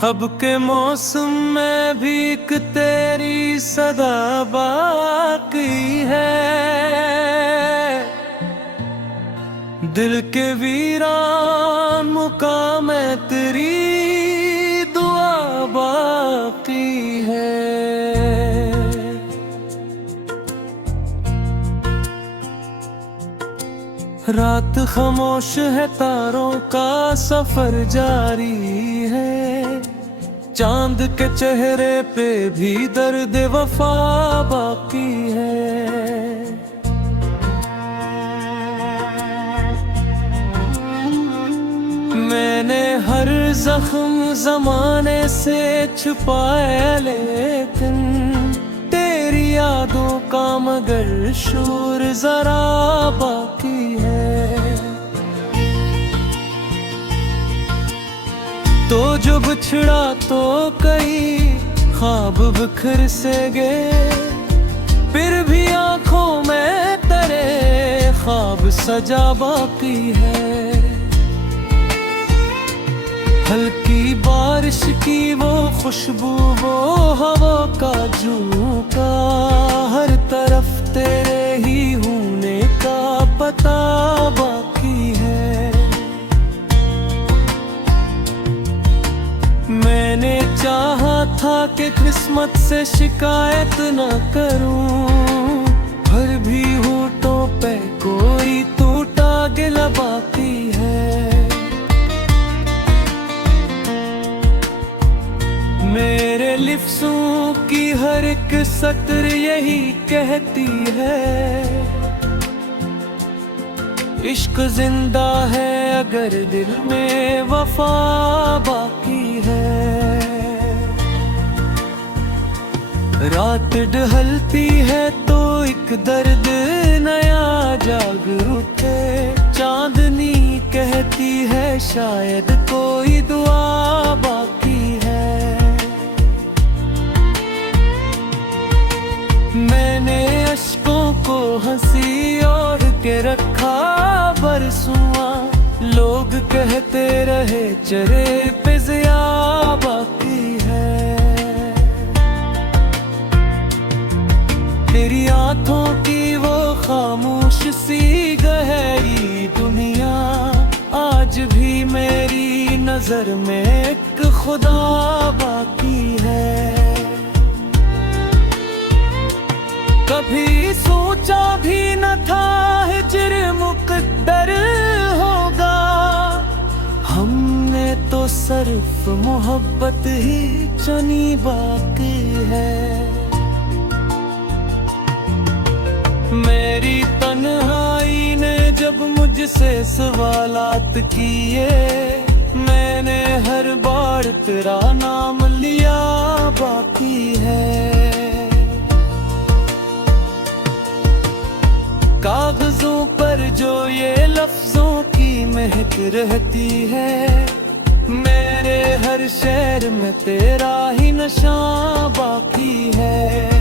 अब के मौसम में भी एक तेरी सदा बाकी है। दिल के वीरान मुकाम है, तेरी दुआ बाकी है। रात खामोश है, तारों का सफर जारी है। चांद के चेहरे पे भी दर्द वफा बाकी है। मैंने हर जख्म जमाने से छुपाया, लेकिन तेरी यादों का मगर शोर जरा बाकी है। तो जो बिछड़ा तो कई ख्वाब बिखर से गए, फिर भी आंखों में तेरे ख्वाब सजा बाकी है। हल्की बारिश की वो खुशबू, वो हवा का झोंका, हर तरफ तेरे ही होने का पता बाकी है। मैंने चाहा था कि किस्मत से शिकायत न करूं, फिर भी होठों पे कोई टूटा गिला बाकी है। मेरे लिफ्ज़ों की हर एक सतर यही कहती है, इश्क जिंदा है अगर दिल में वफा बाकी है। रात ढलती है तो एक दर्द नया जाग उठे, चांदनी कहती है शायद कोई दुआ बाकी है। मैंने अश्कों को हंसी और के रखा बरसुआ, लोग कहते रहे चेहरे पे ज़िया बाकी है। तेरी आंखों की वो खामोश सी गहरी दुनिया, आज भी मेरी नजर में एक खुदा बाकी है। कभी सोचा भी न था हिज्र मुकद्दर होगा, हमने तो सिर्फ मोहब्बत ही चुनी बाकी है। मेरी तन्हाई ने जब मुझसे सवालात किए, मैंने हर बार तेरा नाम लिया बाकी है। कागजों पर जो ये लफ्जों की महक रहती है, मेरे हर शेर में तेरा ही नशा बाकी है।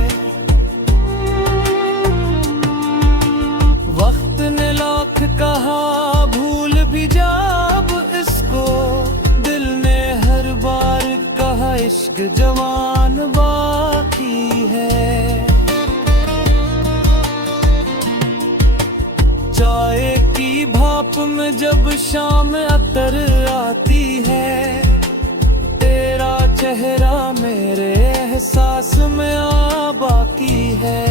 वक्त ने लाख कहा भूल भी जा अब इसको, दिल ने हर बार कहा इश्क जवान बाकी है। चाय की भाप में जब शाम अतर आती है, तेरा चेहरा मेरे एहसास में आ बाकी है।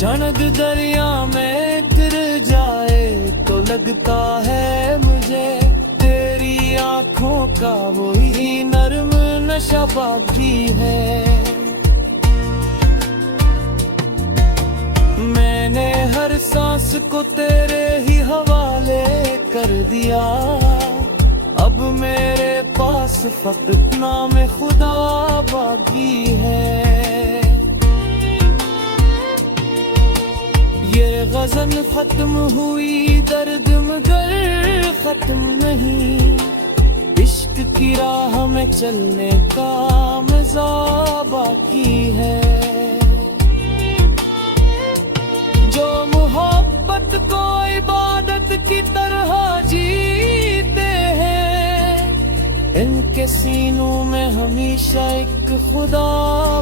जनक दरिया में गिर जाए तो लगता है मुझे, तेरी आंखों का वही नर्म नशा बाकी है। मैंने हर सांस को तेरे ही हवाले कर दिया, अब मेरे पास फकत नाम खुदा बाकी है। ये गज़ल खत्म हुई दर्द मगर खत्म नहीं, इश्क की राह में चलने का मज़ा बाकी है। जो मोहब्बत को इबादत की तरह जीते इनके सीनों में हमेशा एक खुदा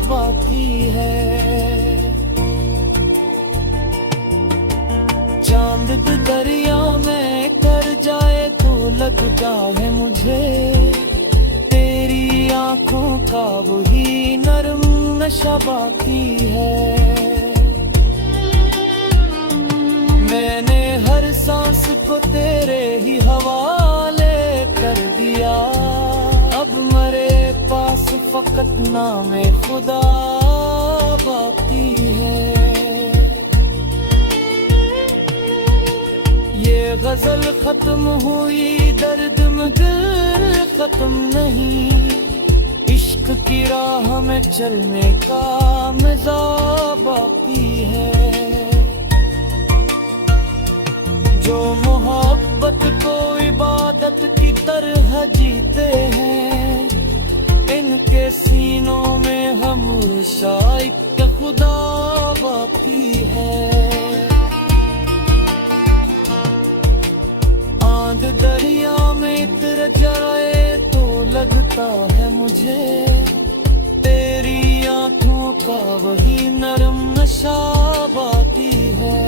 बाकी है। चांद भी दरिया में कर जाए तो लगता है मुझे, तेरी आंखों का वही नरम नशा बाकी है। मैंने हर सांस को तेरे ही हवाले कर दिया, अब मेरे पास फकत नामे खुदा बाकी है। ये गजल खत्म हुई, दर्द में दिल खत्म नहीं, इश्क की राह में चलने का मजा बाकी है। जो मोहब्बत को इबादत की तरह जीते हैं, इनके सीनों में हमेशा एक खुदा बाकी है। आंध दरिया में इतर जाए तो लगता है मुझे, तेरी आंखों का वही नरम नशा बाकी है।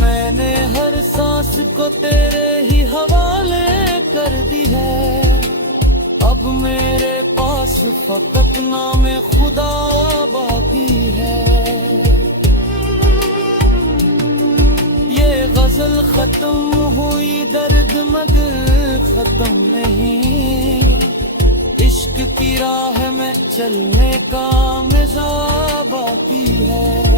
मैंने हर सांस को तेरे ही हवाले कर दी है, अब मेरे पास फकत नामे खुदा बाकी है। ये गजल खत्म हुई, दर्द मगर खत्म नहीं, इश्क की राह में चलने का मजा बाकी है।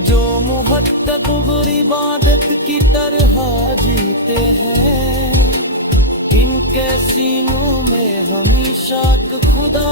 जो मुहद्दत इबादत की तरह जीते हैं, इनके सीनों में हमेशा खुदा